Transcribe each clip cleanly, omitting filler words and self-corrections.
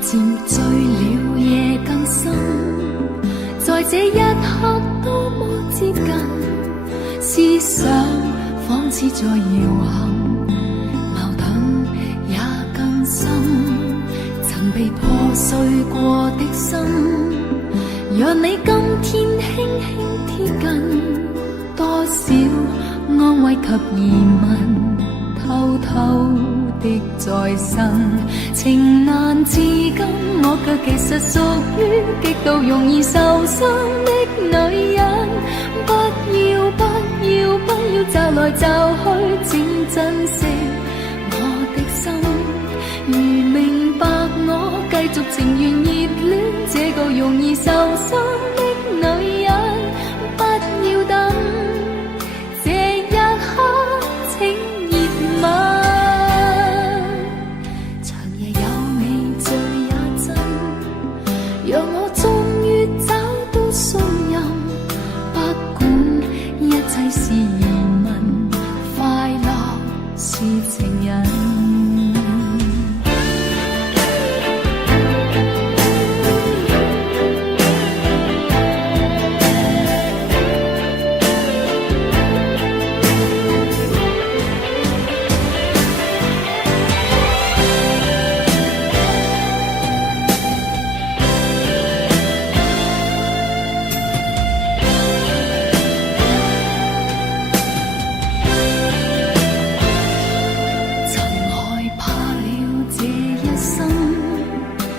渐醉了，夜更深，在这一刻多么接近，思想仿似在摇撼，矛盾也更深。曾被破碎过的心，让你今天轻轻贴近，多少安慰及疑问，偷偷的再生。情难自禁，我却其实属于极度容易受伤的女人。不要不要不要找来找去，请珍惜我的心。如明白我，继续情愿热恋这个容易受伤的女人。不要等，这一刻请热吻。长夜有你醉也真，让我终于找到信任。不管一切是疑问，快乐是情人。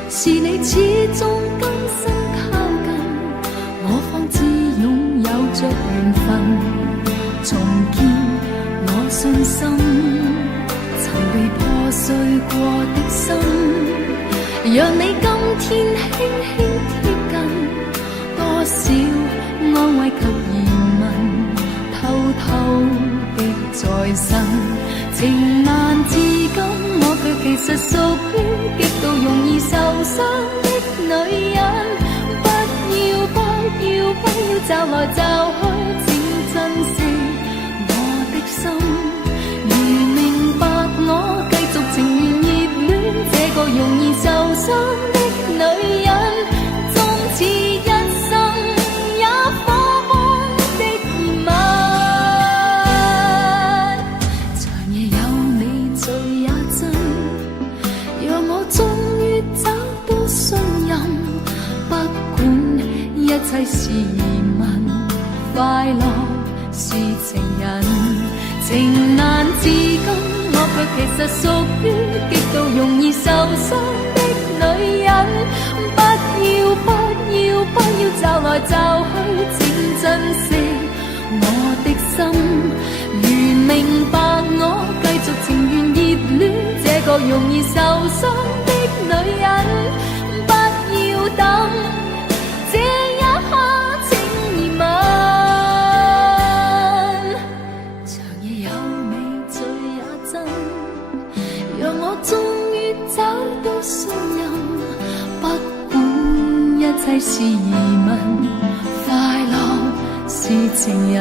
是你始終甘心靠近，我方知擁有着緣分，重建我信心。曾被破碎過的心，讓你今天輕輕貼近，多少安慰及疑問，偷偷的再生。情難自禁，我卻其實屬於極度容易受傷的女人。不要不要不要找來找去，請珍惜我的心。如明白我，繼續情願熱戀這個容易受傷的女人。終此一生也火般的熱吻。長夜有你醉也真，讓我終於找到信任。不管一切是疑問，快樂是情人。情難自禁，我卻其實屬於極度容易受傷的女人。不要不要不要找來找去，請珍惜我的心。如明白我，繼續情願熱戀這個容易受傷的女人。不要等，這一刻請熱吻。長夜有你醉也真，讓我終於找到信任。不管一切是疑問，快樂是情人。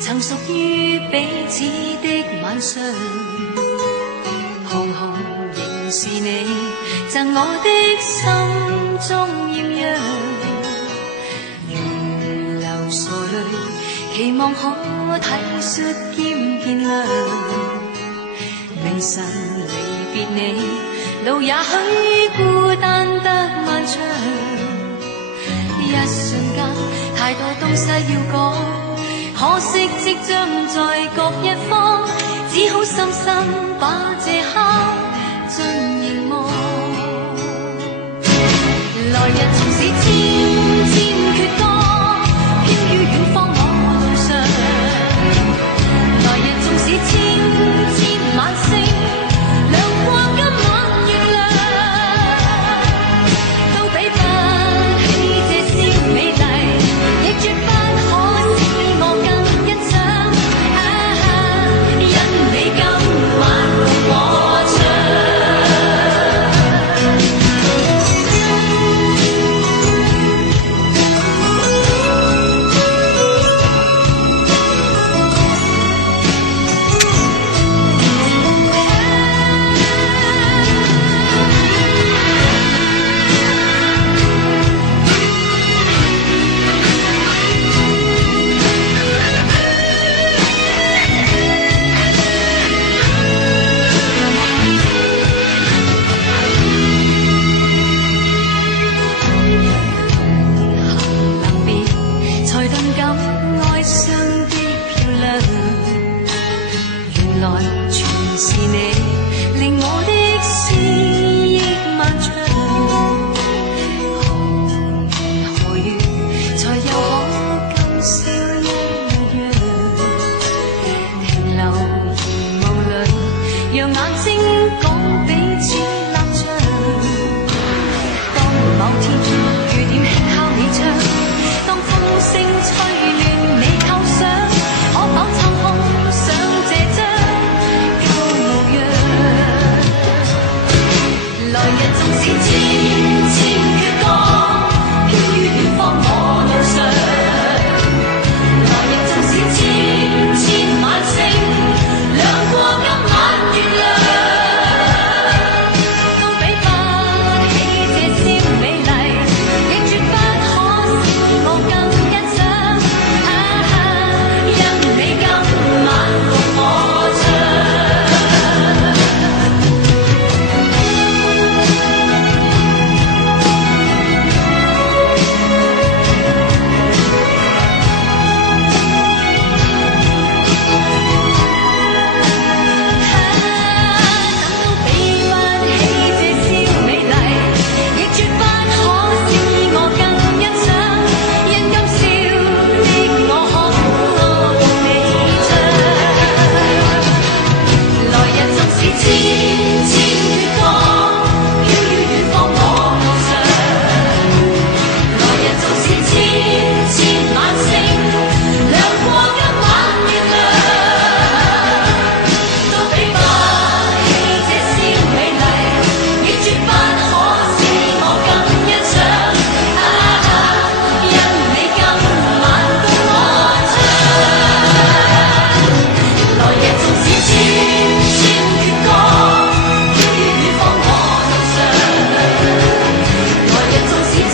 曾屬於彼此的晚上，紅紅仍是你贈我的心中豔陽。如流傻淚，期望可體恤兼見諒。明晨離別你，路也許孤單得漫長。一瞬間，太多東西要講。可惜即將在各一方，只好深深把這刻盡凝望。來日縱使千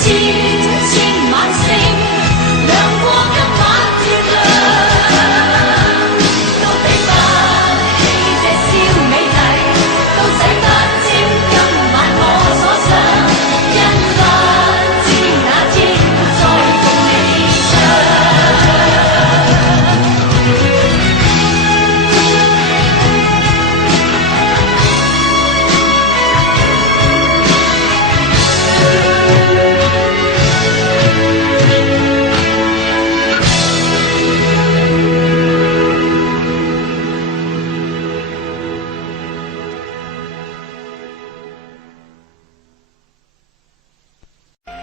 千晚星，亮过今晚月亮，都比不起这宵美丽，都洗不清今晚我所想，因不知哪天再共你唱。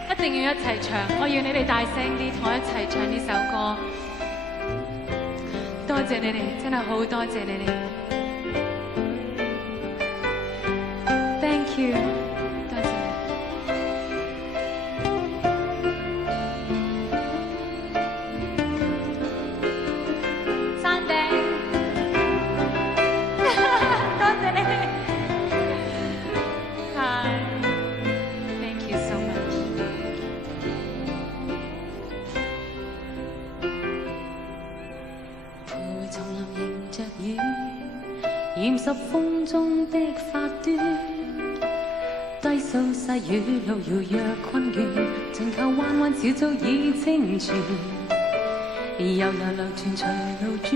一定要一齊唱，我要你哋大聲啲，同我一齊唱呢首歌。多謝你哋，真係好多謝你哋。Thank you， 多謝。山頂，多謝你哋。Hi，thank you so much。叢林迎着雨，染濕風中的發端。低訴細雨，路遙若困倦，盡靠彎彎小早已清泉。悠悠流傳隨路轉，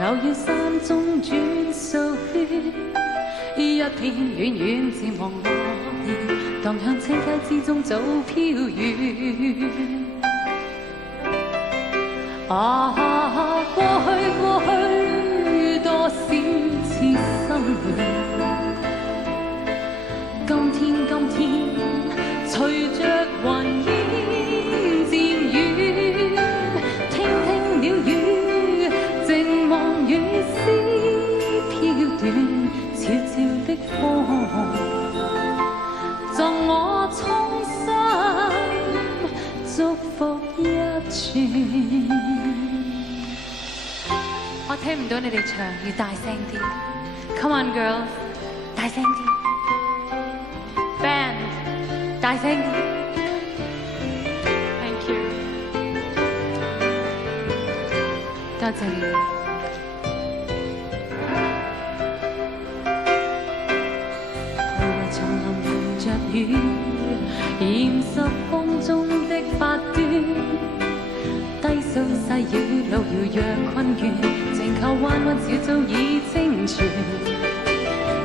偶要山中轉數圈。一片遠遠漸忘落葉，蕩向青溪之中早飄遠。啊，過去多少次心亂，今天隨着雲煙漸遠，聽鳥語，靜望雨絲飄斷，悄悄的風贈我衷心祝福一串。我聽唔到你哋唱，要大聲啲。Come on girls， 大聲啲。Band， 大聲啲。Thank you， 多謝你哋。徘徊叢林迎着雨，染濕風中的發端。低訴細雨，路遙若困倦，靜靠彎彎小早已清泉。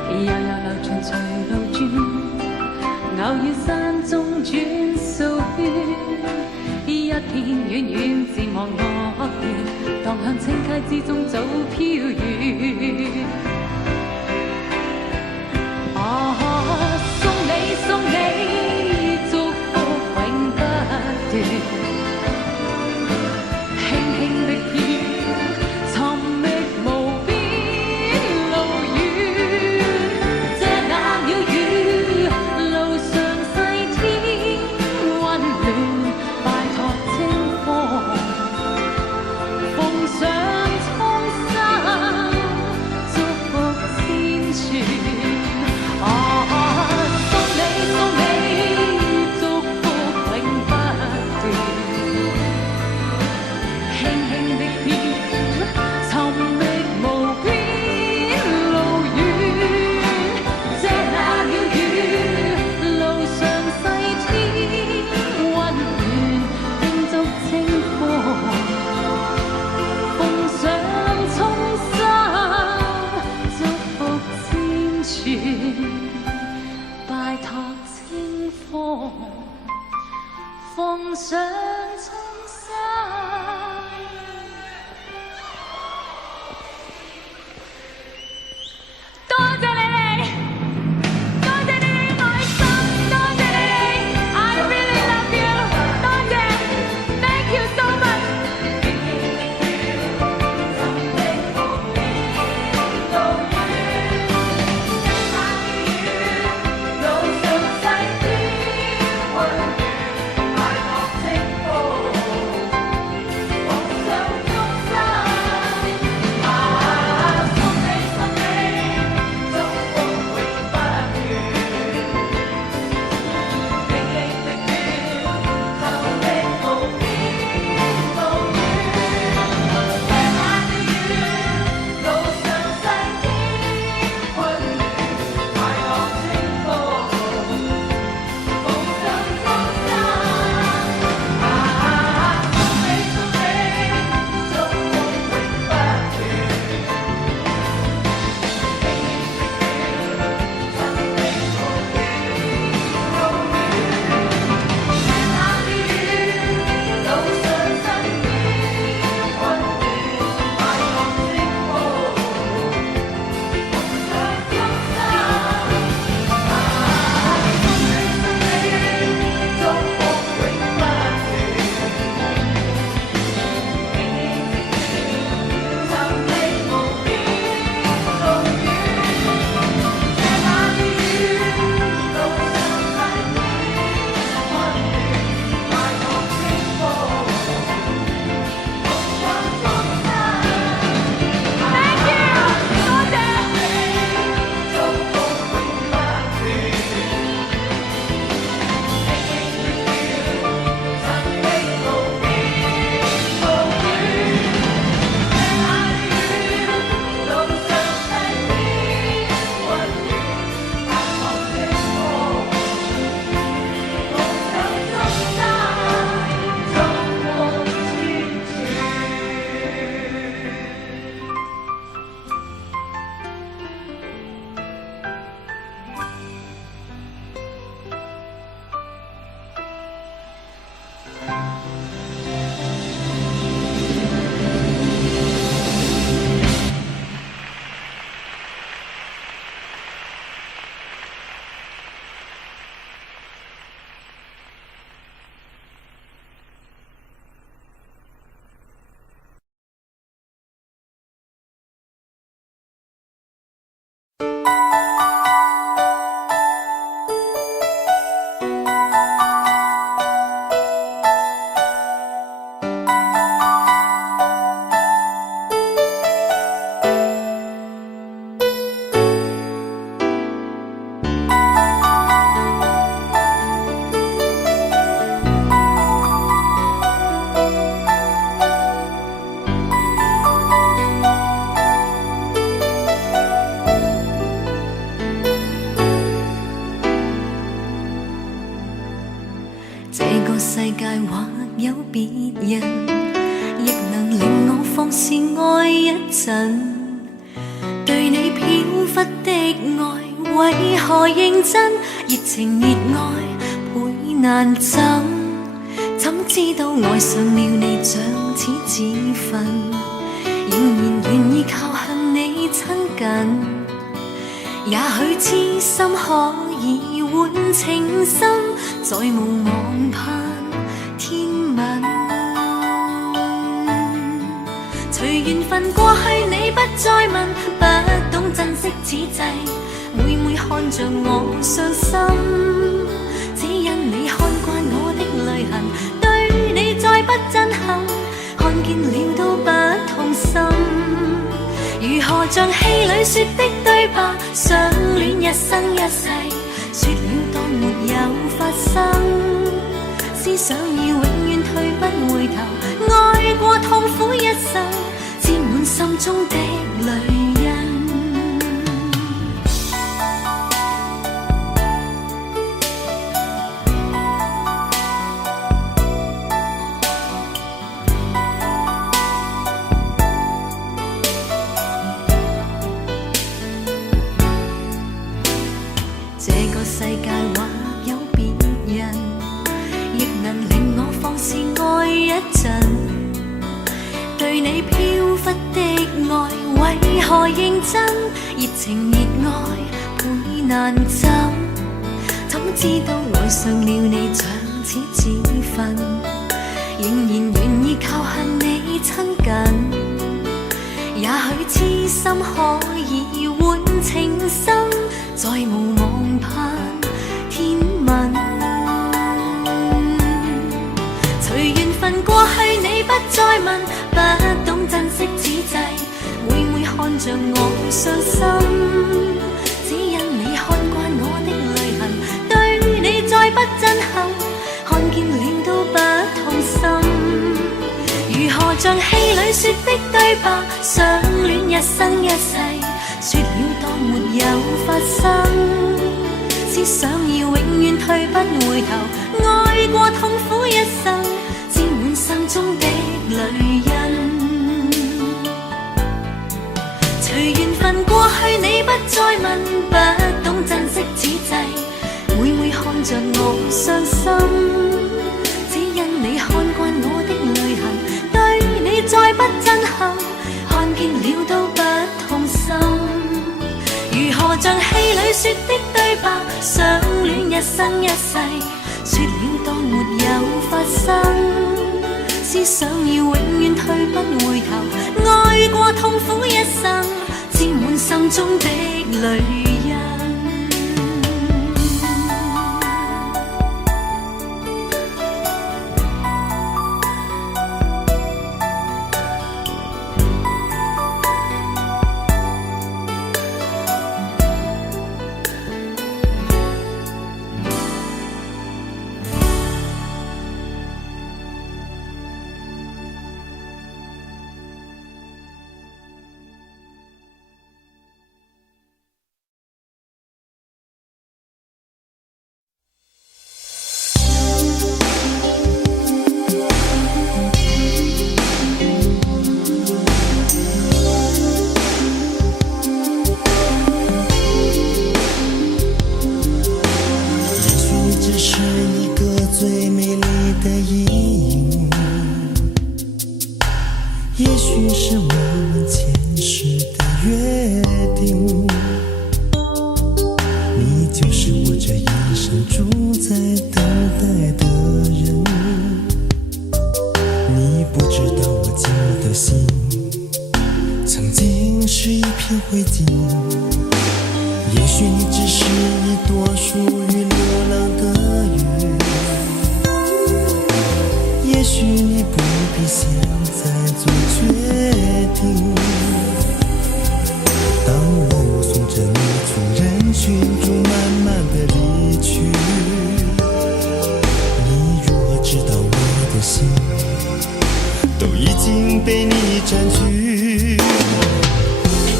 悠悠流傳隨路轉，偶遇山中轉數圈。一片遠遠漸忘落葉，蕩向青溪之中早飄遠。啊，送你，祝福永不斷。奉上衷心，多謝你哋，多謝你哋愛心，多謝你哋 ，I really love you， 多謝 ，Thank you so much。路上細天雲，拜託清風。这个世界或有别人，亦能令我放肆爱一阵。对你飘忽的爱，为何认真？热情热爱倍难枕，怎知道爱上了你像似自焚，仍然愿意靠向你亲近。也許痴心可以換情深，再無望盼天問。隨緣分過去，你不再問，不懂珍惜此際，每每看着我傷心，只因你看慣我的淚痕，對你再不憎恨，看見了都不痛心。如何像戲裏說的對白，相戀一生一世，說了當沒有發生，思想已永遠退不回頭，愛過痛苦一生，沾滿心中的淚印。世界或有別人，亦能令我放肆愛一陣。對你飄忽的愛，為何認真？熱情熱愛倍難枕，怎知道愛上了你像似自焚，仍然願意靠向你親近。也許痴心可以換情深，再無望盼天問。隨緣分過去，你不再問，不懂珍惜此際，每每看着我傷心，只因你看慣我的淚痕，對你再不憎恨，看見了都不痛心。如何像戲裏說的對白，相戀一生一世，說了當沒有發生，思想已永遠退不回頭，愛過痛苦一生，沾滿心中的淚印。隨緣分過去，你不再問，不懂珍惜此際，每每看着我傷心，只因你看慣我的淚痕，對你再不憎恨，看見了都不痛心。如何像戲裏說的對白，相戀一生一世，說了當沒有發生，思想已永遠退不回頭，愛過痛苦一生，沾滿心中的淚印。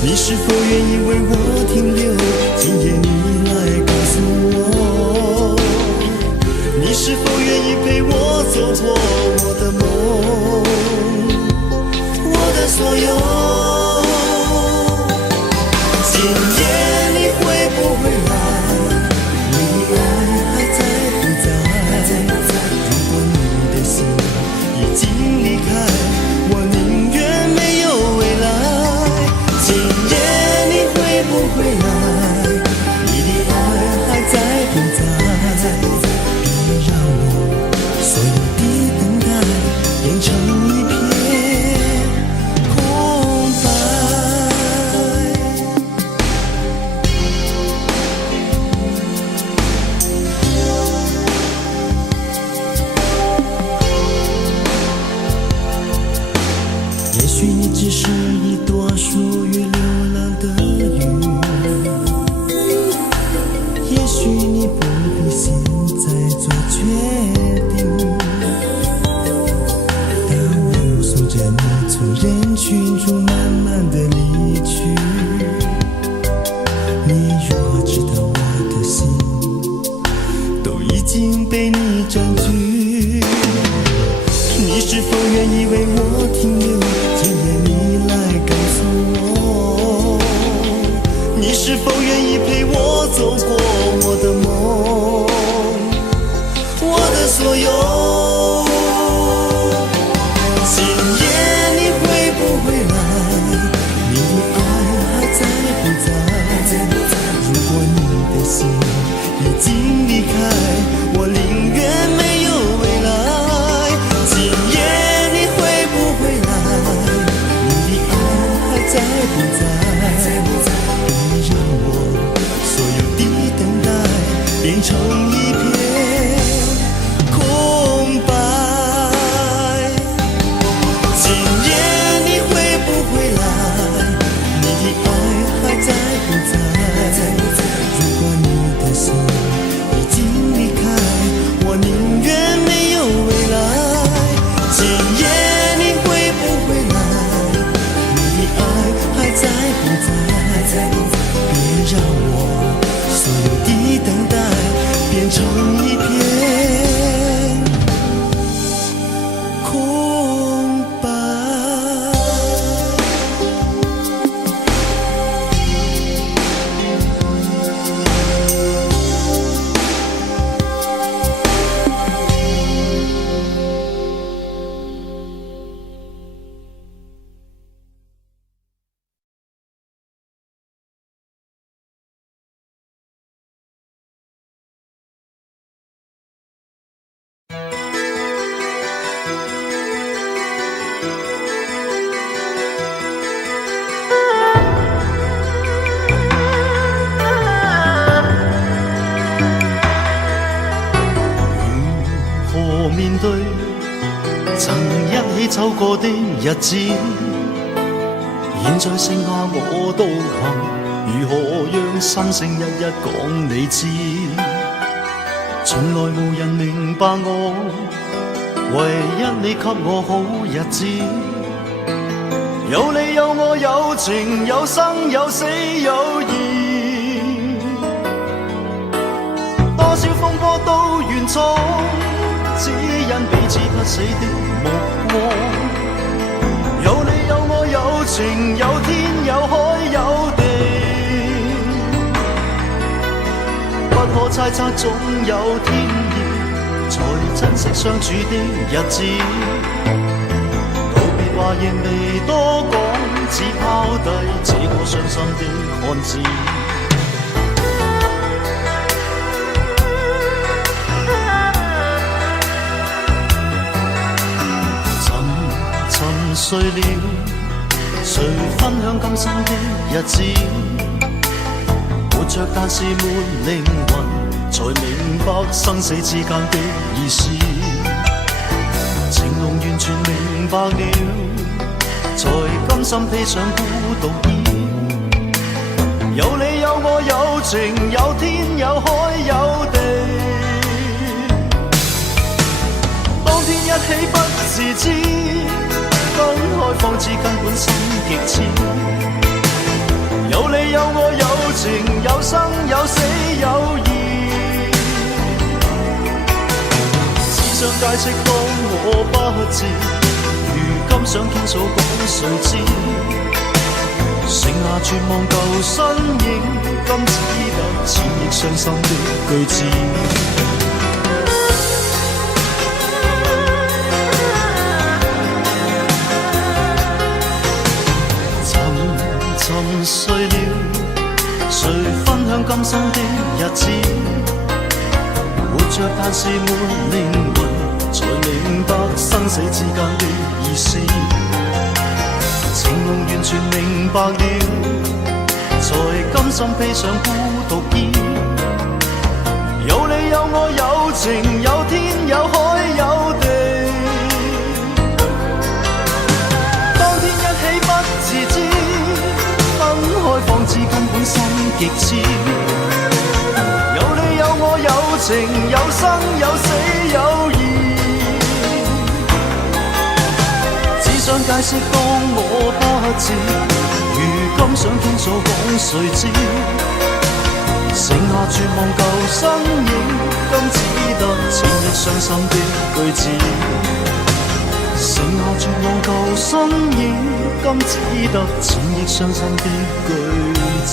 你是否愿意为我停留？今夜你来告诉我，你是否愿意陪经被你占据。你是否愿意为我停留？今夜你来告诉我，你是否愿意陪我走过我的梦，我的所有。今夜你会不会来？你的爱还在不在？如果你的心已经离开，我宁愿没有未来。今夜你会不会来？你的爱还在不在？别让我所有的等待变成一片空白。今夜你会不会来？你的爱还在不在？如果你的心已经离开，我宁愿没有未来。今夜你会不会来？你的爱还在不在？别让我所有的等待变成一片空白。面對曾一起走過的日子，現在剩下我獨行，如何讓心聲一一講你知？從來無人明白我，唯一你給我好日子，有你有我有情有生有死有義，多少風波都願闖，只因彼此不死的目光。有你有我有情有天有海有地，不可猜測總有天意，才珍惜相處的日子。道別話仍未多講，只拋低這個傷心的漢子。睡了，誰分享今生的日子？活着但是沒靈魂，才明白生死之間的意思。情濃完全明白了，才甘心披上孤獨衣。有你有我有情有天有海有地，當天一起不自知，分開方知根本心極痴。有你有我有情有生有死有義，只想解釋當我不智，如今想傾訴講誰知？剩下絕望舊身影，今只得千億傷心的句子。沉睡了，誰分享今生的日子？活着但是沒靈魂，才明白生死之間的意思。情濃完全明白了，才甘心披上孤獨衣。有你有我有情有天有海有地，當天一起不自知，分開方知根本心極痴。有你有我有情有生有死有義，只想解釋當我不智，如今想傾訴講誰知？剩下絕望舊身影，今只得心的句子，剩下絕望舊身影，今只得淺憶傷心的句子。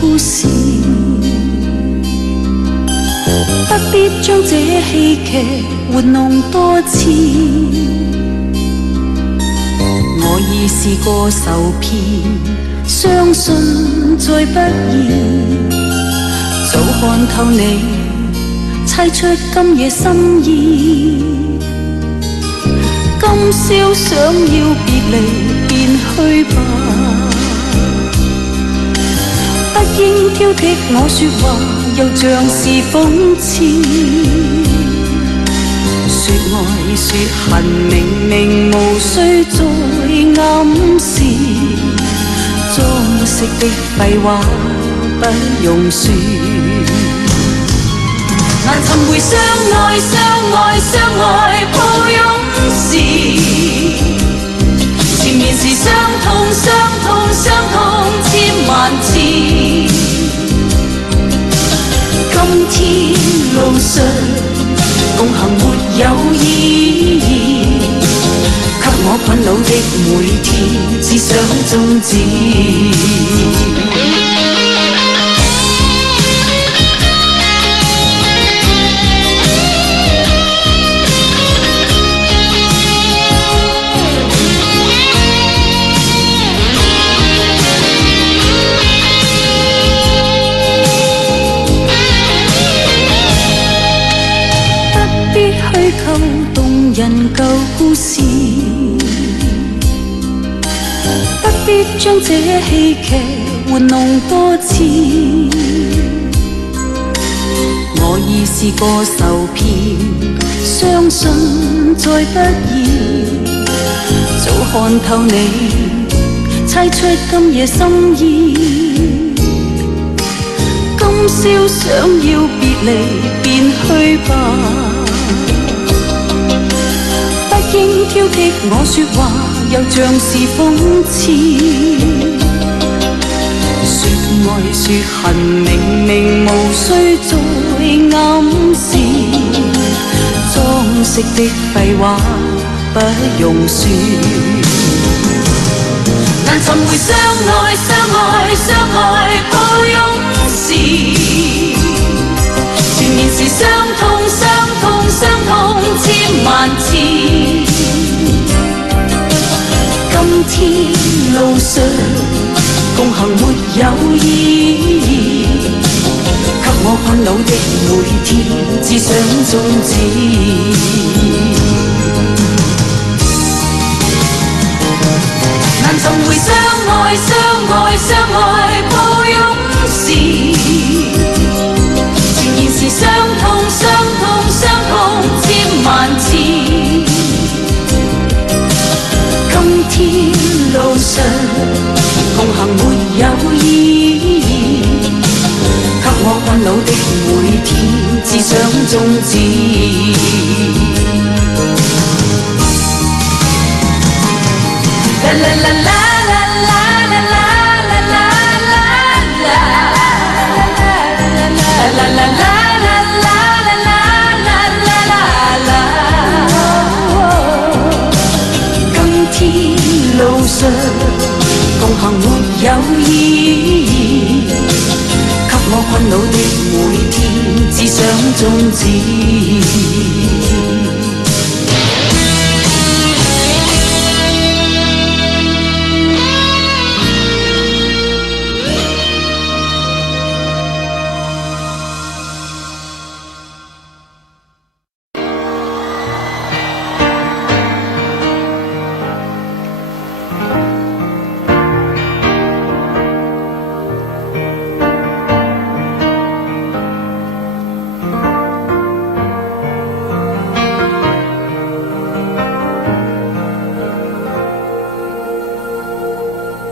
故事，不必將這戲劇活弄多次。我已試過受騙，相信再不易。早看透你，猜出今夜心意。今宵想要別離，便去吧。不應挑剔我說話，又像是諷刺。說愛說恨，明明無需再暗示。裝飾的廢話不用說。難尋回相愛相愛相愛抱擁時，前面是傷痛傷痛傷痛千萬次。今天路上共行沒有意義，給我困擾的每天只想終止。虛構動人舊故事，不必將這戲劇活弄多次。我已試過受騙，相信再不易。早看透你，猜出今夜心意。今宵想要別離，便去吧。不應挑剔我說話，又像是諷刺。說愛說恨，明明無需再暗示。裝飾的廢話不用說。難尋回相愛相愛相愛抱擁時，前面是傷痛傷痛傷痛千萬次。今天路上共行沒有意義，給我困擾的每天只想終止。難尋回相愛相愛相愛抱擁時，前面是傷痛傷痛傷痛千萬次。今天路上共行沒有意義，給我困擾的每天只想終止。啦啦啦啦啦啦啦啦啦啦啦啦啦啦。路上共行沒有意義，給我困擾的每天只想終止。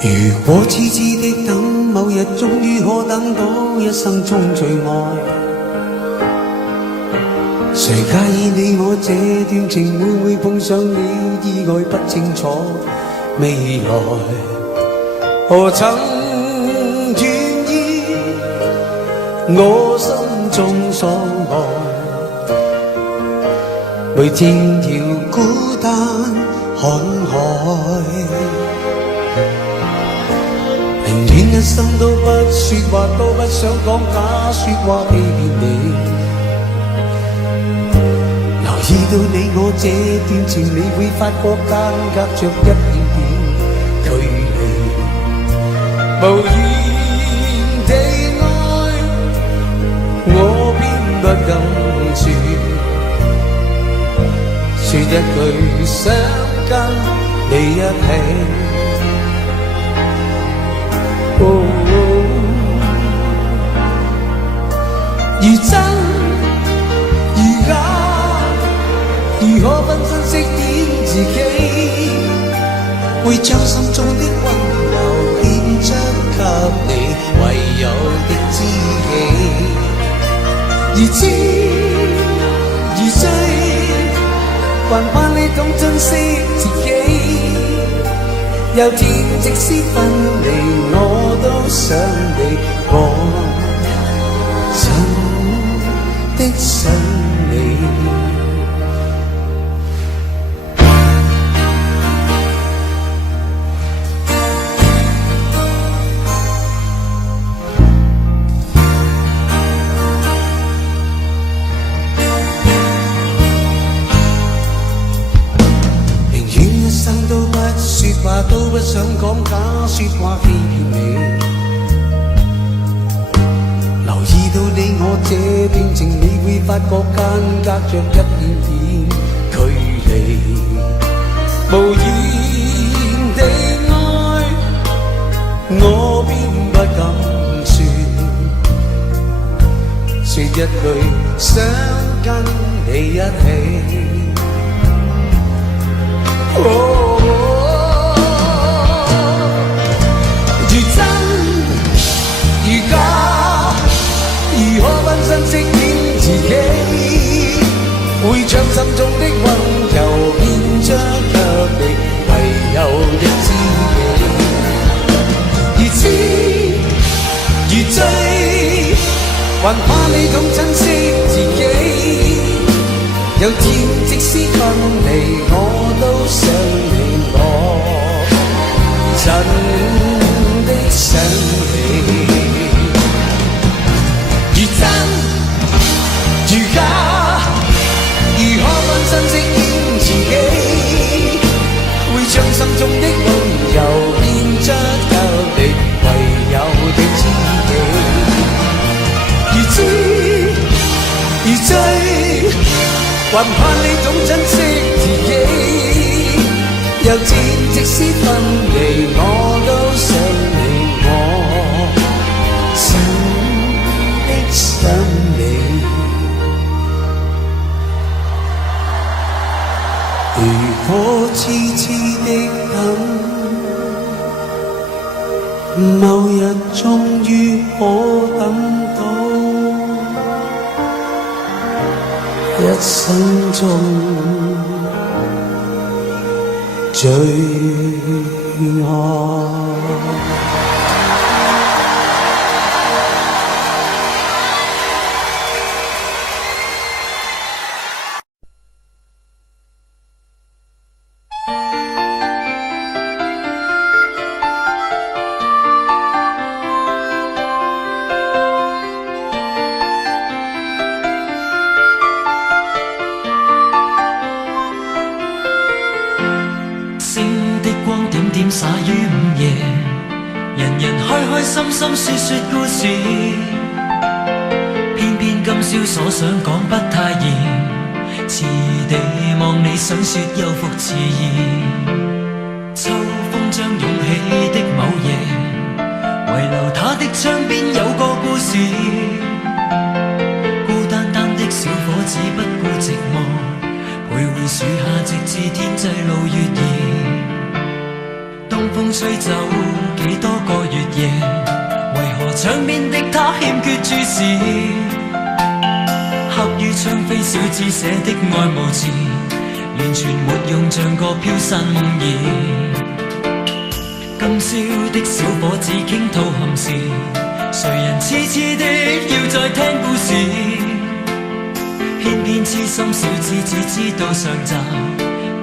如果痴痴的等，某日終於可等到一生中最愛。誰介意你我這段情會唔會碰上了意外？不清楚未來，何曾願意我心中所愛？每天要孤單看海，寧願一生都不說話，都不想講假說話欺騙你。留意到你我這段情，你會發覺間隔着一點點距離。無言地愛，我偏不敢說，說一句想跟你一起。如真如假，如何分身飾演自己？會將心中的溫柔獻出給你，唯有的知己。如知如醉，還盼你懂珍惜自己。有天即使分離，我都想你，我真的想你。都不想講假說話欺騙你。留意到你我這段情，你會發覺間隔着一點點距離。無言地愛，我偏不敢說一句想跟你一起。如假，如何分身飾演自己？會將心中的溫柔獻出給你，唯有的知己。如痴如醉，還怕你懂珍惜自己。有天即使分離，我都想你，我真的想你。如真如假，如何分身飾演自己？會將心中的溫柔獻出給你，唯有的知己。如知如醉，還盼你懂珍惜自己。有天即使分離，我都想你，我想你。如果痴痴的等，某日終於可等到一生中最愛。灑於午夜，人人開開心心說說故事，偏偏今宵所想講不太易，遲地望你想說又復遲疑。秋風將湧起的某夜，遺留他的窗邊有個故事，孤單單的小伙子不顧寂寞，徘徊樹下直至天際露月兒。冷風吹走幾多個月夜，為何窗邊的他欠缺注視？刻於窗扉小字寫的愛無字，完全沒用，像個飄散夢兒。今宵的小伙子傾吐憾事，誰人痴痴的要再聽故事？偏偏痴心小子只知道上集，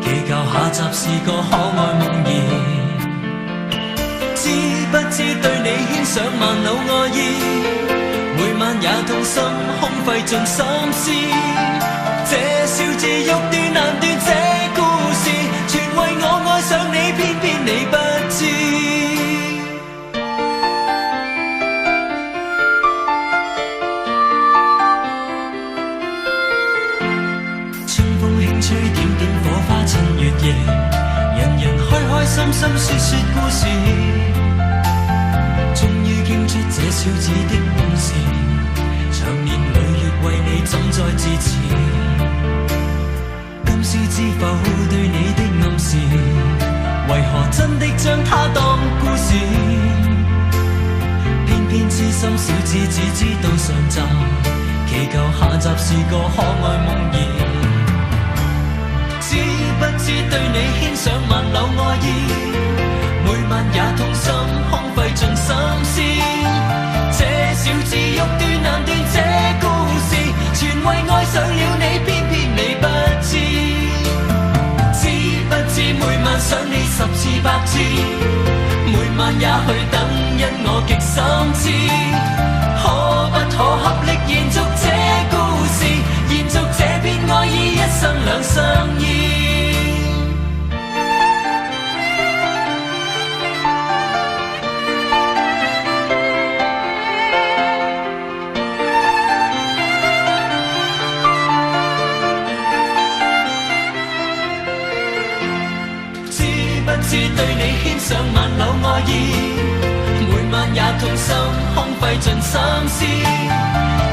祈求下集是個可愛夢兒。知不知對你牽上萬縷愛意，每晚也痛心空費盡心思。這小字欲斷難斷，這故事全為我愛上你，偏偏你不知。春風輕吹點點火花襯月夜，人人開開心心說說故事，終於傾出這小子的往事，長年累月為你怎再自持？今宵知否對你的暗示，為何真的將它當故事？偏偏痴心小子只知道上集，祈求下集是個可愛夢兒。知不知對你牽上萬縷愛意，每晚也痛心空費盡心思。這小字欲斷難斷，這故事全為愛上了你，偏偏你不知。知不知每晚想你十次百次，每晚也去等，因我極心知。可不可合力延續這故事，延續這片愛意，一生兩相依。知對你牽上萬縷愛意，每晚也痛心空費盡心思。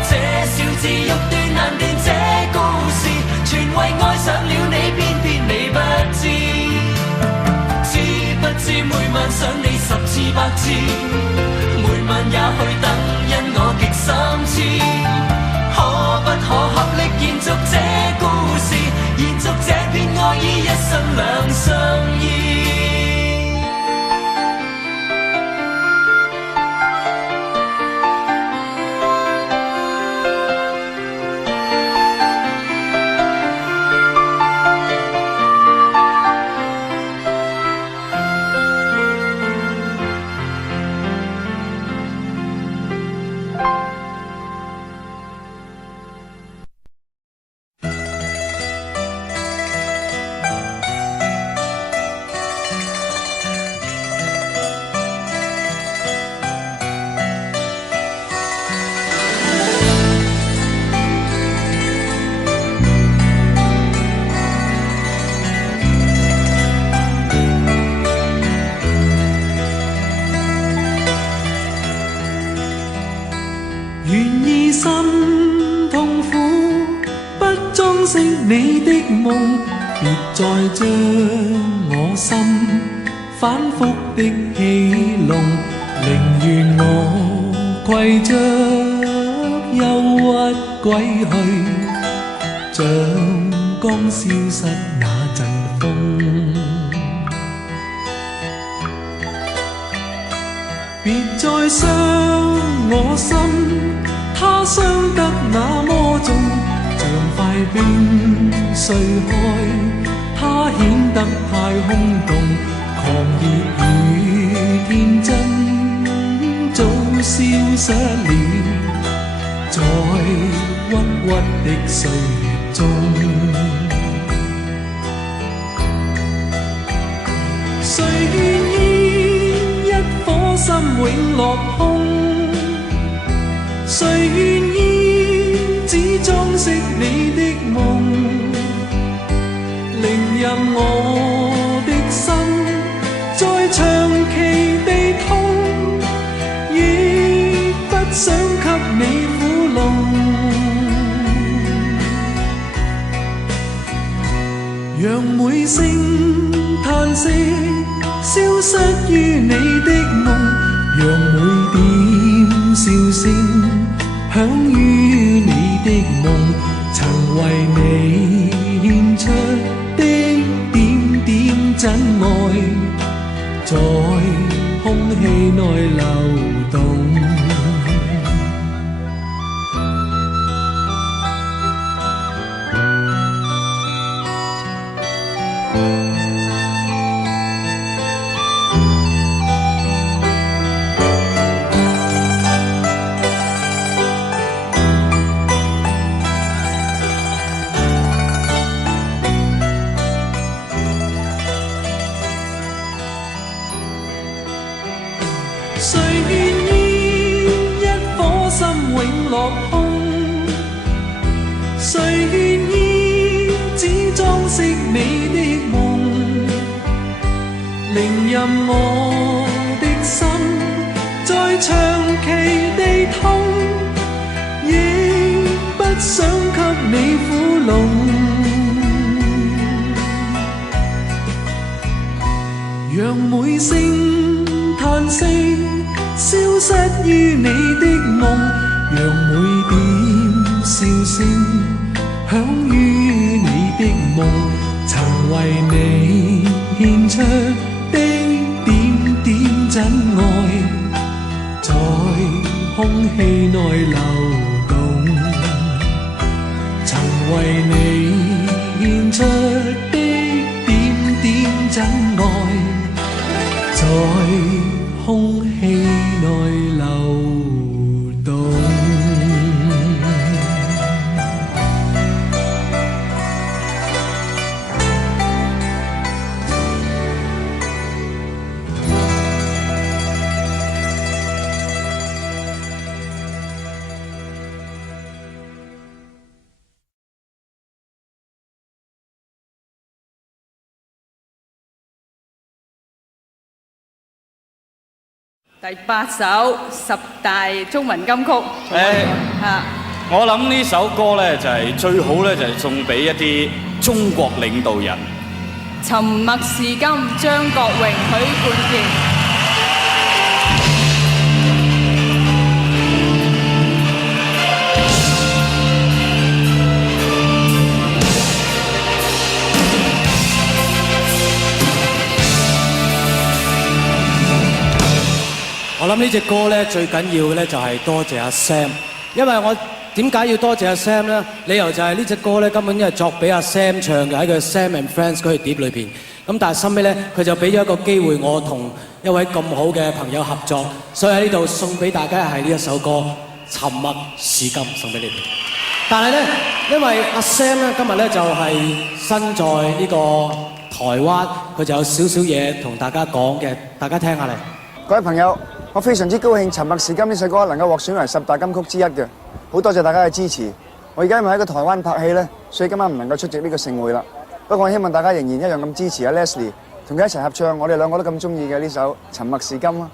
這小字欲斷難斷，這故事全為愛上了你，偏偏你不知。知不知每晚想你十次百次，每晚也去等，因我極心知。可不可合力延續這故事，延續這片愛意，一生兩相依。你的夢，別再將我心反覆的戲弄，寧願我攜着憂鬱歸去，像剛消失那陣風。別再傷我心，它傷得那麼重，像塊冰碎開，它顯得太空洞，狂熱與天真早消失了，在鬱鬱的歲月中。誰願意一顆心永落空？誰願意只裝飾你的夢？寧任我的心再長期地痛，亦不想給你苦弄。讓每聲嘆息消失於你的夢，讓每點笑聲響於你的夢，曾為你獻出的點點真愛，在空氣內流動。誰願意一顆心永落空？誰願意只裝飾你的夢？寧任我的心再長期地痛，亦不想給你苦弄。讓每聲嘆息消失於你的夢，讓每點笑聲響於你的夢，曾為你獻出的點點真愛，在空氣內流動，曾為你獻出的點點真愛，在空氣內流動。第8首10大中文金曲。我諗呢首歌咧就係最好咧，就係送俾一啲中國領導人。沉默是金，張國榮、許冠傑。我諗呢隻歌咧最緊要嘅咧就係多謝阿 Sam， 因為我點解要多謝阿 Sam 咧？理由就係呢隻歌咧根本因係作俾阿 Sam 唱嘅，喺佢 Sam and Friends 嗰條碟裏邊。咁但係後尾咧佢就俾咗一個機會我同一位咁好嘅朋友合作，所以喺呢度送俾大家係呢一首歌《沉默是金》送俾你哋。但係咧因為阿 Sam 咧今日咧就係身在呢個台灣，佢就有少少嘢同大家講嘅，大家聽下嚟。各位朋友，我非常之高興《沉默是金》呢首歌能夠獲選為10大金曲之一嘅，好多謝大家嘅支持。我而家因為喺個台灣拍戲咧，所以今晚唔能夠出席呢個盛會啦。不過我希望大家仍然一樣咁支持阿 Leslie， 同佢一齊合唱我哋兩個都咁中意嘅呢首《沉默是金》啦。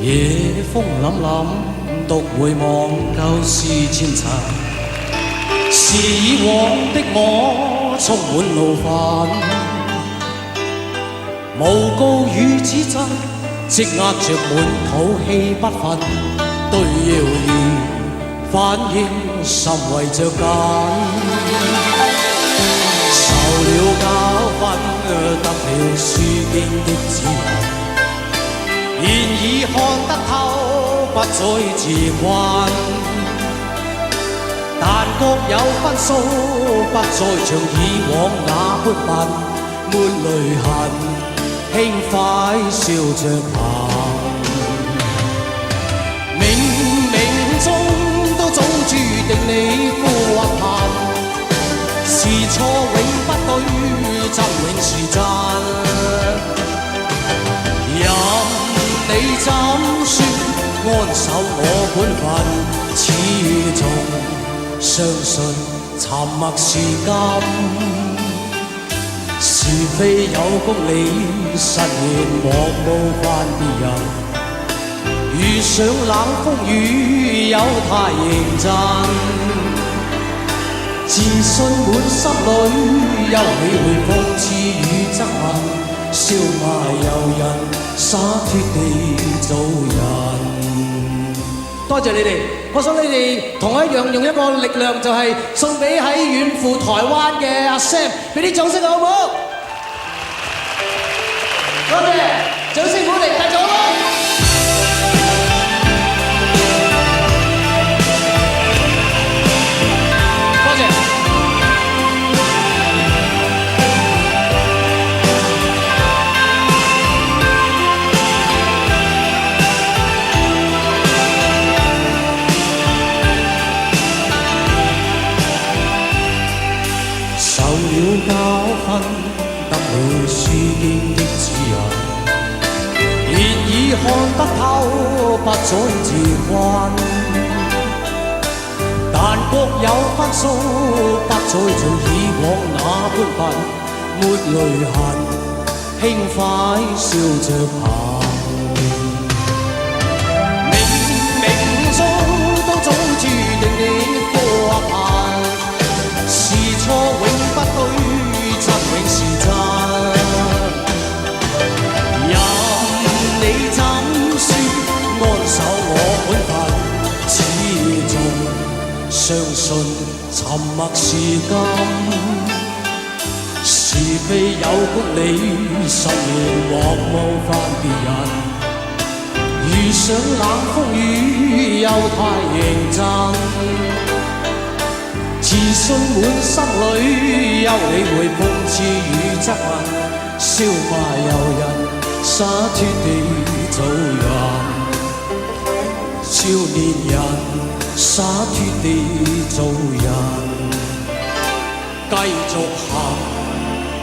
夜風凜凜，獨回望舊事前塵，是以往的我充滿怒憤，無告與指責，積壓着滿肚氣不忿，對謠言反應甚為着緊，受了教訓，得了書經的指引。現已看得透，不再自困，但各有分數，不再像以往那般笨，抹淚痕，輕快笑着行。冥冥中都早注定你富或貧，是錯永不對，真永是真。任你怎說，安守我本分，始終相信沉默是金。是非有公理，實現莫冒犯別人。遇上冷風雨，有太認真。自信滿心裏，休理會諷刺與憎恨。笑罵由人，灑脱地做人。多謝你哋，我想你哋同我一樣用一個力量，就係送俾喺遠赴台灣嘅阿 Sam， 俾啲掌聲好唔好？多謝，掌聲鼓勵，繼續咯！多謝。受了教訓，得了書經的指引。現已看得透，不再自困。但各有分數，不再像以往那般笨，沒淚痕，輕快笑着行。冥冥中都早注定你過限，是錯永不對，真永是真。你怎說安守我本分，始終相信沉默是金。是非有公理，實現莫冒犯別人。遇上冷風雨，又太認真。自信滿心裏，休理會諷刺與質問。笑罵由人，灑脱地做人，少年人灑脱地做人，繼續行，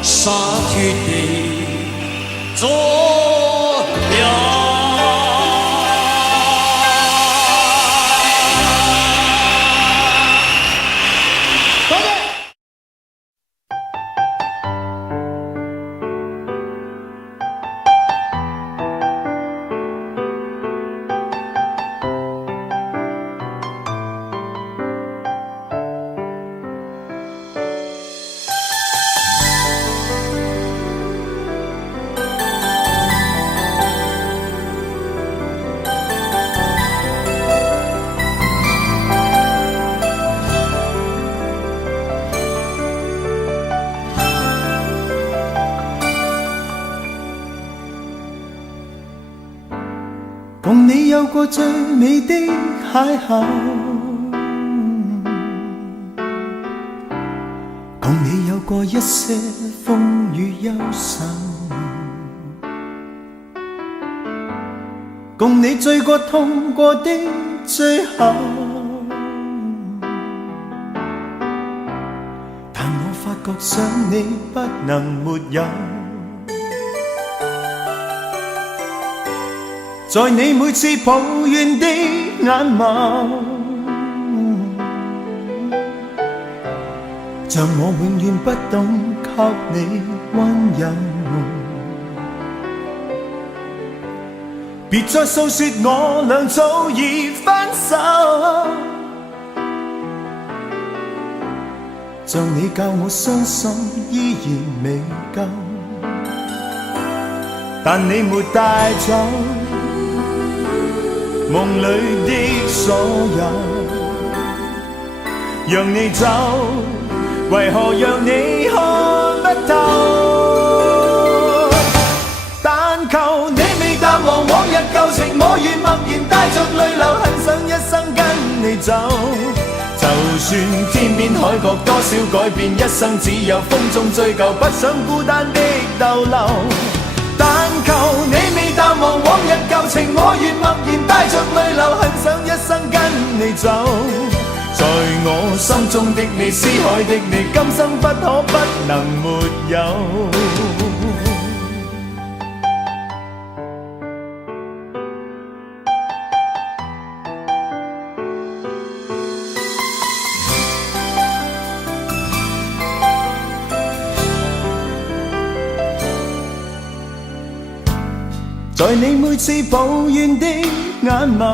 灑脱地做人。共你有過最美的邂逅，共你有過一些風雨憂愁，共你醉過痛過的最後，但我發覺想你不能沒有。在你每次抱怨的眼眸，像我永遠不懂給你溫柔。別再訴說我倆早已分手，像你教我傷心依然未夠，但你沒帶走夢裏的所有，讓你走，為何讓你看不透？但求你未淡忘往日舊情，我願默然帶着淚流，很想一生跟你走。就算天邊海角多少改變，一生只有風中追究，不想孤單的逗留。但求你未淡忘往日舊情，我願默然帶着淚流，很想一生跟你走。在我心中的你，思海的你，今生不可不能沒有。在你每次抱怨的眼眸，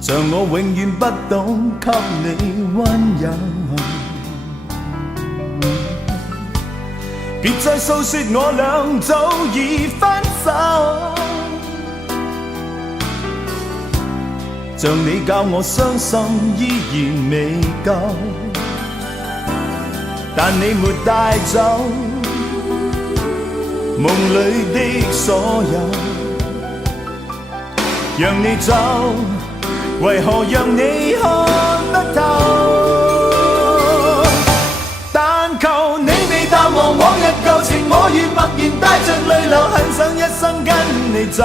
像我永遠不懂給你溫柔。別再訴說我倆早已分手，像你教我傷心依然未夠，但你沒帶走夢裏的所有，讓你走，為何讓你看不透？但求你未淡忘往日舊情，我願默然帶着淚流，很想一生跟你走。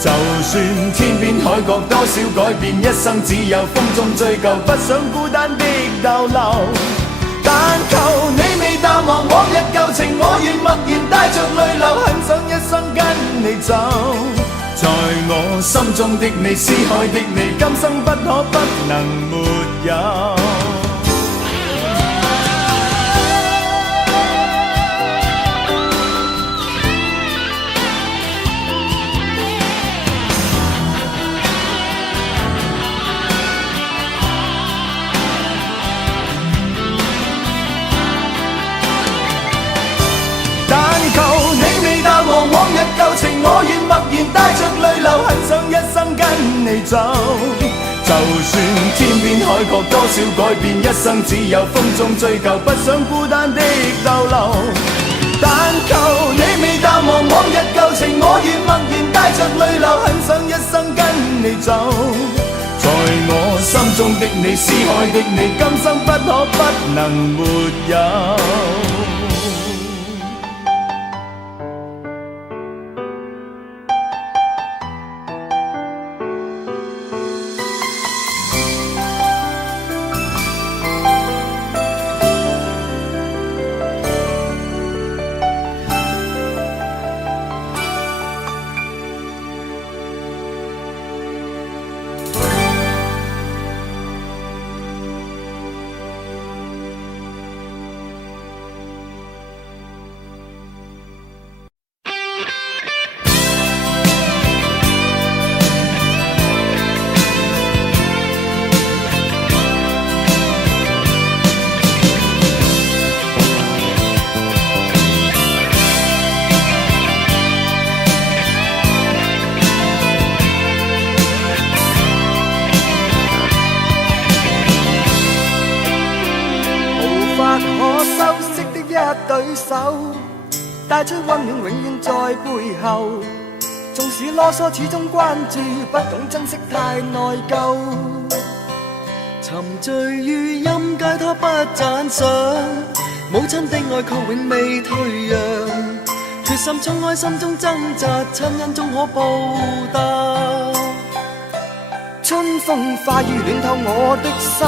就算天邊海角多少改變，一生只有風中追究，不想孤單的逗留。但求你未淡忘往日舊情，我願默然帶着淚流，很想一生跟你走。在我心中的你，思海的你，今生不可不能沒有。往日舊情，我願默然帶着淚流，很想一生跟你走。就算天邊海角多少改變，一生只有風中追究，不想孤單的逗留。但求你未淡忘往日舊情，我願默然帶着淚流，很想一生跟你走。在我心中的你，思海的你，今生不可不能沒有。對手帶出溫暖，永遠在背後。縱使囉嗦，始終關注，不懂珍惜，太內疚。沉醉於音階，他不讚賞。母親的愛卻永未退讓，決心衝開心中掙扎，親恩終可報答。春風化雨暖透我的心，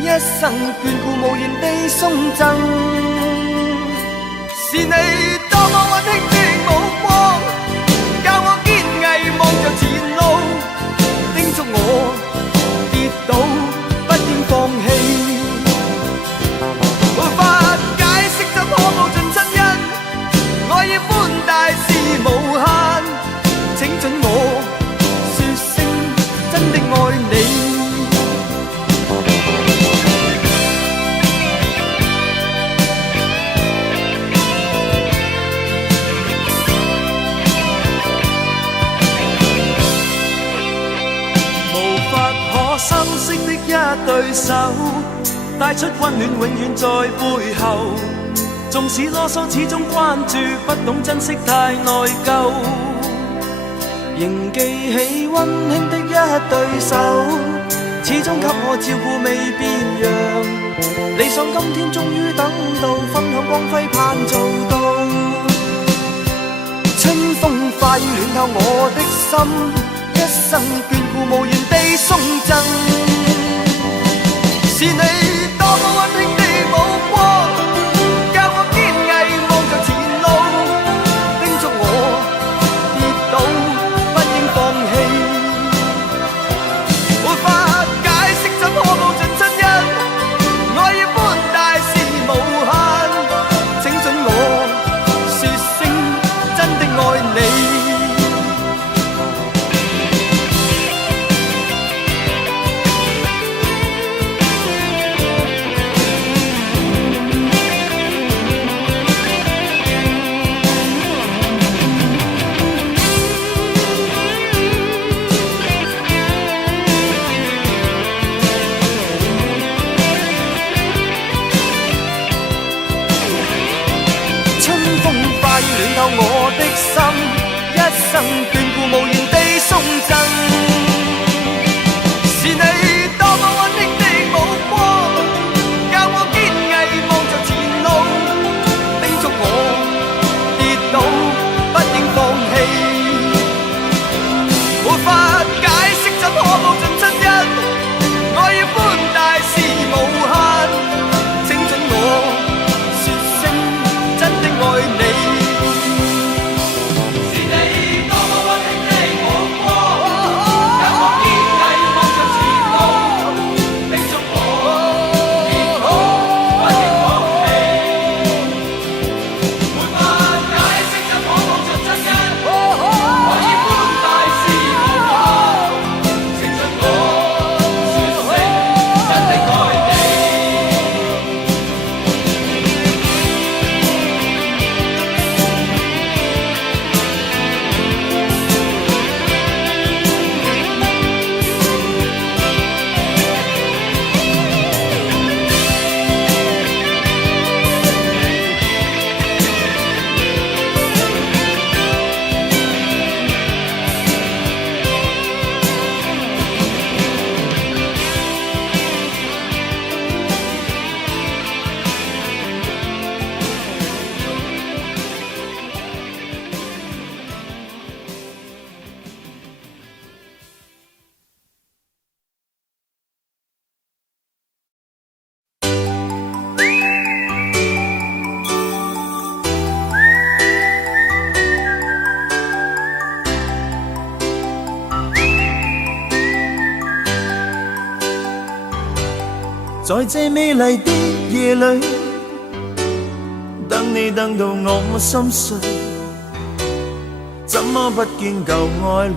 一生眷顧無言地送贈。是你多麼溫馨的目光，教我堅毅望着前路，叮囑我跌倒不應放棄。無法解釋怎可報盡親恩，愛意寬大是無限，請准我說聲真的愛你。相識的一對手，帶出溫暖，永遠在背後。縱使囉嗦，始終關注，不懂珍惜，太內疚。仍記起溫馨的一對手，始終給我照顧未變樣。理想今天終於等到，分享光輝盼做到。春風化雨暖透我的心，一生眷顧無言地送贈。是你多麼溫馨的目光，教我堅毅望着前路，叮囑我跌倒不應放棄。沒法解釋怎可報盡親恩，愛意寬大是無限，請准我透我的心，一生眷顧無言地送贈。是你多麼溫馨的目光，教我堅毅望着前路，叮囑我跌倒不應放棄。沒法解釋怎可報盡親恩，我要寬大是無限，請准我說聲真的愛你。在這美麗的夜裏，等你等到我心碎，怎麼不見舊愛侶？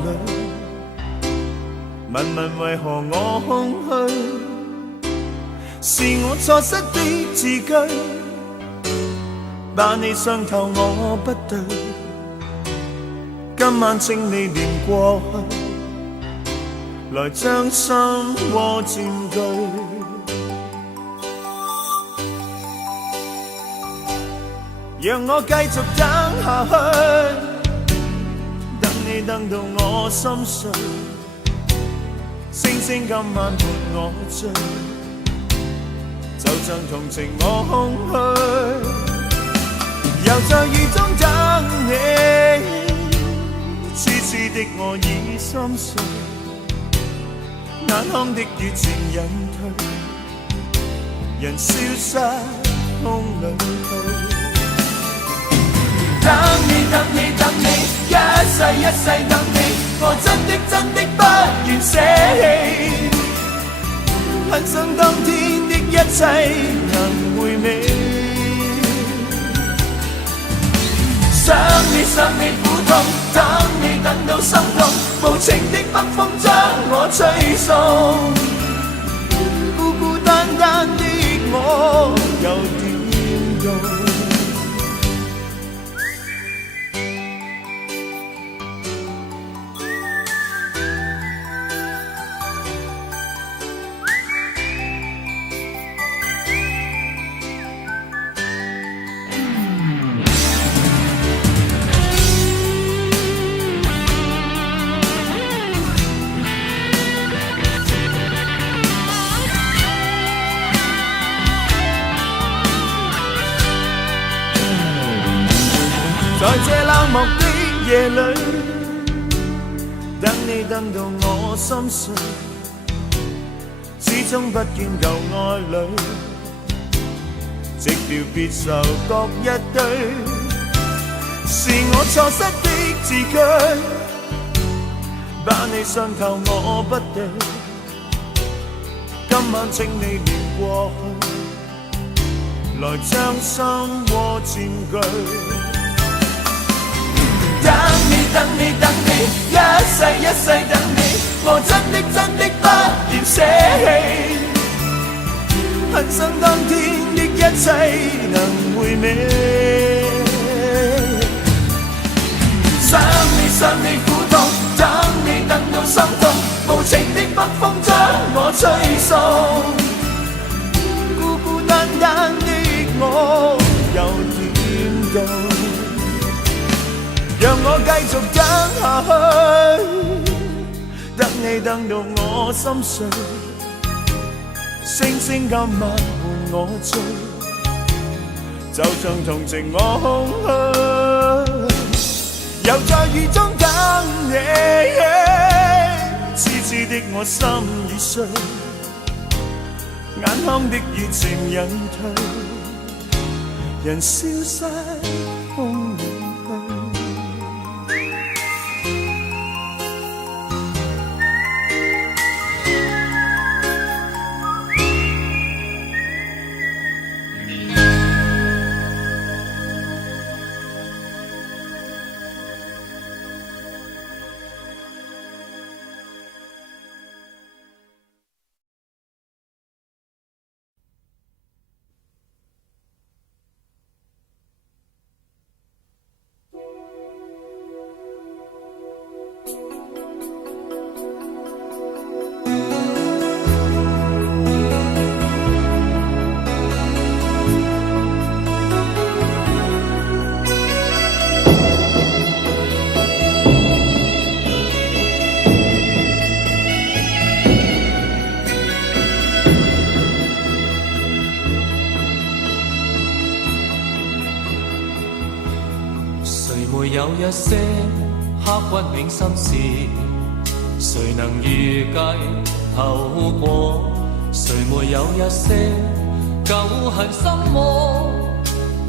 問問為何我空虛？是我錯失的字句，把你傷透我不對。今晚請你念過去，來將心窩佔據。讓我繼續等下去，等你等到我心碎，星星今晚伴我醉，就像同情我空虛，又在雨中等你，痴痴的我已心碎，眼眶的雨漸隱退，人消失空裏去。等你等你等你，一世一世等你，我真的真的不願捨棄，很想當天的一切能回味，想你想你苦痛，等你等到心痛，無情的北風將我吹送，孤孤單單的我又點用？在這冷漠的夜裏，等你等到我心碎，始終不見舊愛侶，寂寥別愁各一堆，是我錯失的字句，把你傷透我不對，今晚請你念過去，來將心窩佔據。等你等你等你，一世一世等你，我真的真的不願捨棄，很想當天的一切能回味，想你想你苦痛，等你等到心痛，無情的北風將我吹送，孤孤單單的我又點到？續等下去，等你等到我心碎，星星今晚伴我醉，就像同情我空虛，又在雨中等你，痴痴的我心已碎，眼眶的熱情隱退，人消失風裏有一些刻骨銘心事，誰能預計後果？誰沒有一些舊恨心魔，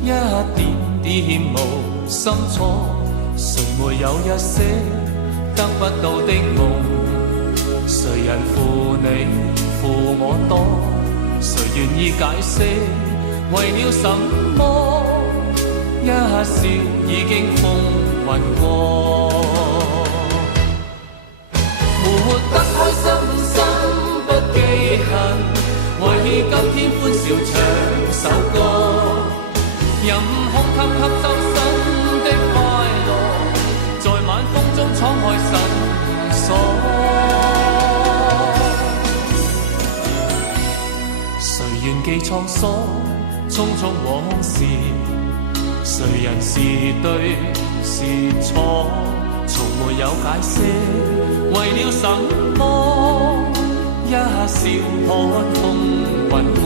一點點無心錯？誰沒有一些得不到的夢？誰人負你負我多？誰願意解釋為了什麼？一笑已經風雲過，活得開心心不記恨，為今天歡笑唱首歌，任空襟吸收新的快樂，在晚風中敞開心鎖。誰願記滄桑，匆匆往事？誰人是對是錯，從沒有解釋，為了什麼？一笑看風雲過。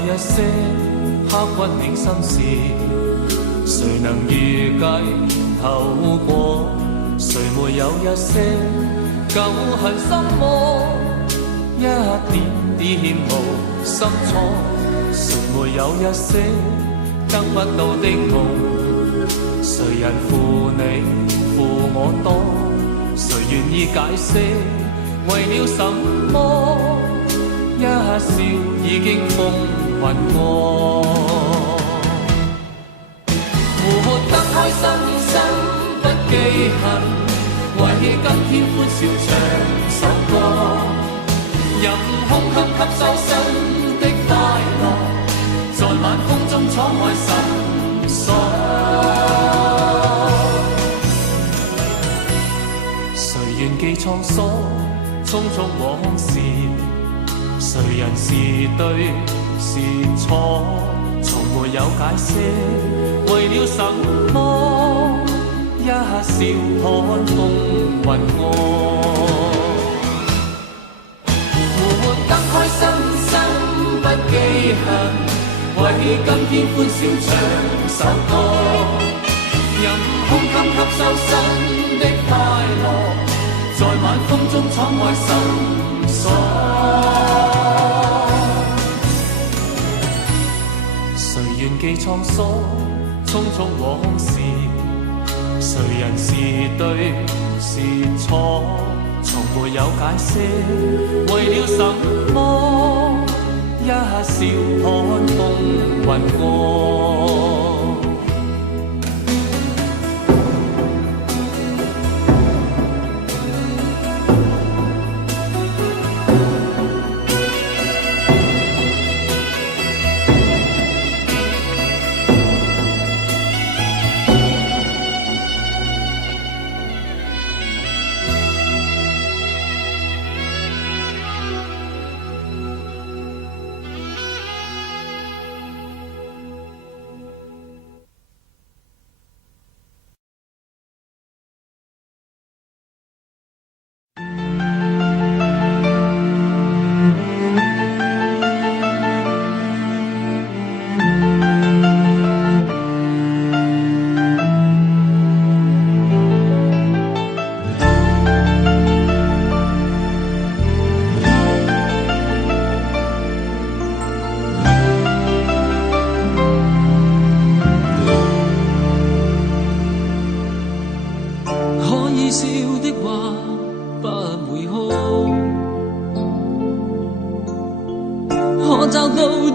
一些刻骨銘心事，誰能預計後果？誰沒有一些舊恨心魔，一點點無心錯？誰沒有一些得不到的夢？誰人負你負我多？誰願意解釋為了什麼？一笑已經風雲過，活得開心心不記恨，為今天歡笑唱首歌，任空襟吸收新的快樂，在晚風中敞開心鎖。誰願記滄桑，匆匆往事？誰人是對是錯，從沒有解釋，為了什麼？一笑看風雲過，活得開心心不記恨，為今天歡笑唱首歌，任空襟吸收新的快樂，在晚風中敞開心鎖。誰願記滄桑，匆匆往事？誰人是對是錯？從沒有解釋，為了什麼？一笑看風雲過。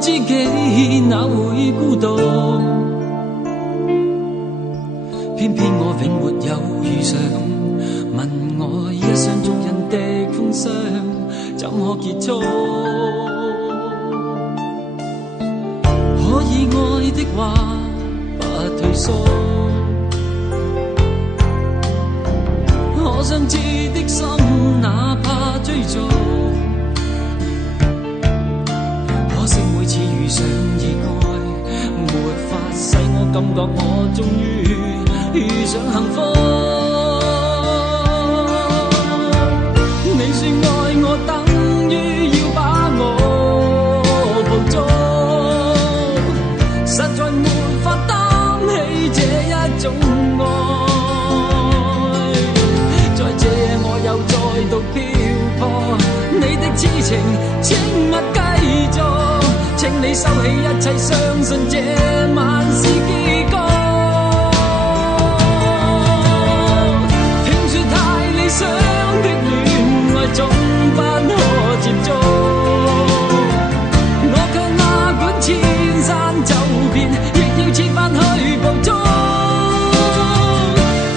知己哪會孤獨？偏偏我永沒有遇上，問我一廂情願的風霜，怎可結束？可以愛的話，不退縮。可想知的心，哪怕追逐。可惜每次遇上意外，沒法使我感覺我終於遇上幸福。你說愛我，等於要把我捕捉，實在沒法擔起這一種愛。在這夜我又再度漂泊，你的痴情請勿繼續。請你收起一切，相信這晚是結局。聽說太理想的戀愛總不可接觸，我卻哪管千山走遍，亦要設法去捕捉。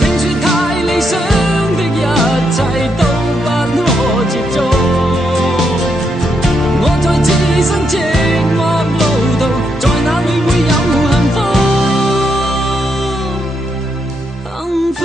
聽說太理想的一切都不可接觸，我在自身寂寞路途，在哪裏會有幸福？幸福。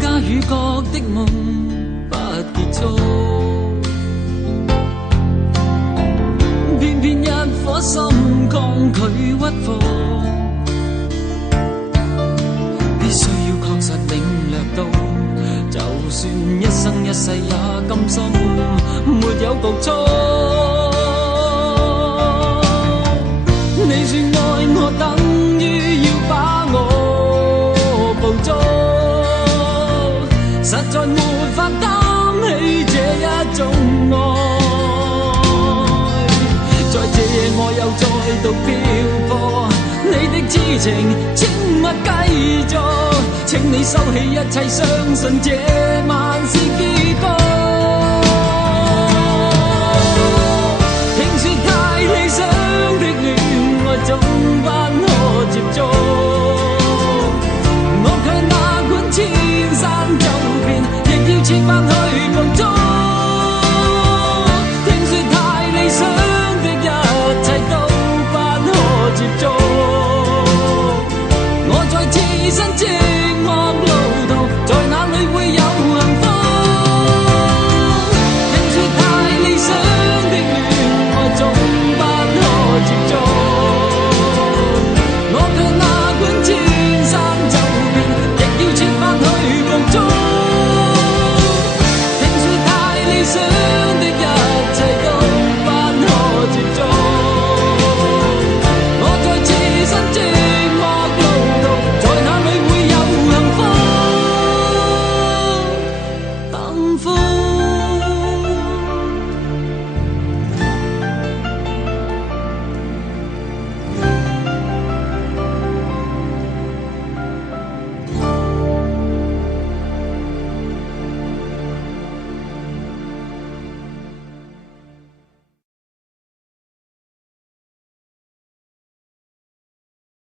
家與國的夢不結束，偏偏一顆心抗拒屈服，必須要確實領略到，就算一生一世也甘心沒有局促。你說愛我，等於要把我捕捉，實在沒法擔起這一種愛。在這夜我又再度漂泊，你的痴情請勿繼續。請你收起一切，相信這晚是結局。聽說太理想的戀愛總不可接觸，我卻哪管千山走遍，亦要設法去捕捉。聽說太理想的一切都不可接觸，